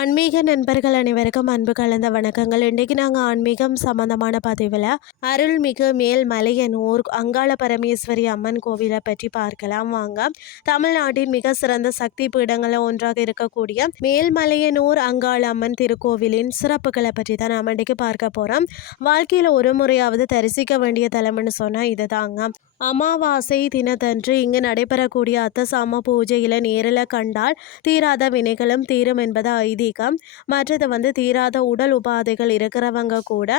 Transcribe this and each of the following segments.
ஆன்மீக நண்பர்கள் அனைவருக்கும் அன்பு கலந்த வணக்கங்கள். இன்றைக்கு நாங்கள் ஆன்மீகம் சம்பந்தமான பதிவில் அருள்மிகு மேல்மலையனூர் அங்காள பரமேஸ்வரி அம்மன் கோவிலை பற்றி பார்க்கலாம் வாங்க. தமிழ்நாட்டின் மிக சிறந்த சக்தி பீடங்களில் ஒன்றாக இருக்கக்கூடிய மேல்மலையனூர் அங்காள அம்மன் திருக்கோவிலின் சிறப்புகளை பற்றி தான் நாம் இன்றைக்கு பார்க்க போகிறோம். வாழ்க்கையில் ஒரு முறையாவது தரிசிக்க வேண்டிய தலம்னு சொன்னால் இது தாங்க. அமாவாசை தினத்தன்று இங்கு நடைபெறக்கூடிய அத்தசாம பூஜையில் நேரில் கண்டால் தீராத வினைகளும் தீரும் என்பது ஐதீகம். மற்றது தீராத உடல் உபாதைகள் இருக்கிறவங்க கூட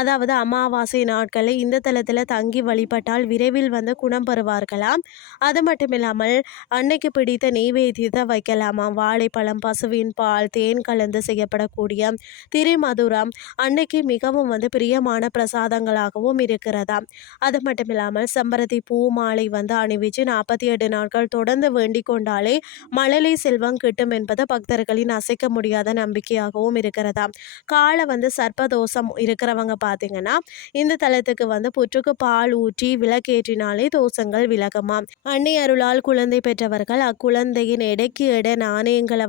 அதாவது அமாவாசை நாட்களில் இந்த தலத்தில் தங்கி வழிபட்டால் விரைவில் குணம் பெறுவார்களாம். அது மட்டும் இல்லாமல் அன்னைக்கு பிடித்த நெய்வேத்தியத்தை வைக்கலாமா. வாழைப்பழம், பசுவின் பால், தேன் கலந்து செய்யப்படக்கூடிய திரிமதுரம் அன்னைக்கு மிகவும் பிரியமான பிரசாதங்களாகவும் இருக்கிறதா. அது மட்டும் இல்லாமல் செம்பருத்தி பூ மாலை அணிவிச்சு 48 நாட்கள் தொடர்ந்து வேண்டிக் கொண்டாலே மழலை செல்வம் கிட்டும் என்பது பக்தர்களின் அசைக்க முடியாத நம்பிக்கையாகவும் இருக்கிறதா. காலை சர்ப்பதோஷம் இருக்கிறவங்க பார்த்தீங்கன்னா இந்த தலத்துக்கு புற்றுக்கு பால் ஊற்றி விளக்கேற்றினாலே தோஷங்கள் விலகுமா. அன்னை அருளால் குழந்தை பெற்றவர்கள் அக்குழந்தையின் எடைக்கு எடை நாணயங்களை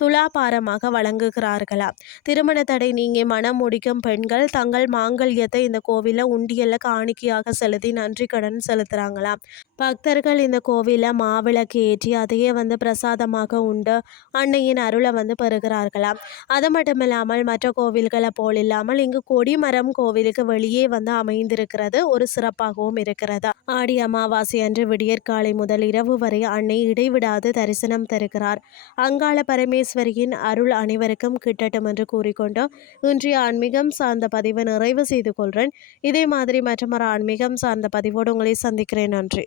துலாபாரமாக வழங்குகிறார்களா. திருமண தடை நீங்கி மனம் முடிக்கும் பெண்கள் தங்கள் மாங்கல்யத்தை இந்த கோவில உண்டியல்ல காணிக்கையாக செலுத்தி நன்றி கடன் செலுத்துறாங்களாம். பக்தர்கள் இந்த கோவில மாவிளக்கு ஏற்றி அதையே பிரசாதமாக உண்டு அன்னையின் அருளை பெறுகிறார்களாம். அது மட்டும் இல்லாமல் மற்ற கோவில்களை போல் இல்லாமல் இங்கு கொடிமரம் கோவிலுக்கு வெளியே அமைந்திருக்கிறது ஒரு சிறப்பாகவும் இருக்கிறது. ஆடி அமாவாசை அன்று விடியற்காலை முதல் இரவு வரை அன்னை இடைவிடாது தரிசனம் தருகிறார். அங்காள பரமேஸ்வரியின் அருள் அனைவருக்கும் கிட்டட்டும் என்று கூறிக்கொண்டு இன்றைய ஆன்மீகம் சார்ந்த பதிவை நிறைவு செய்து கொள்கிறேன். இதே மாதிரி மற்றொரு ஆன்மீகம் சார்ந்த பதிவோடு உங்களை சந்திக்கிறேன். நன்றி.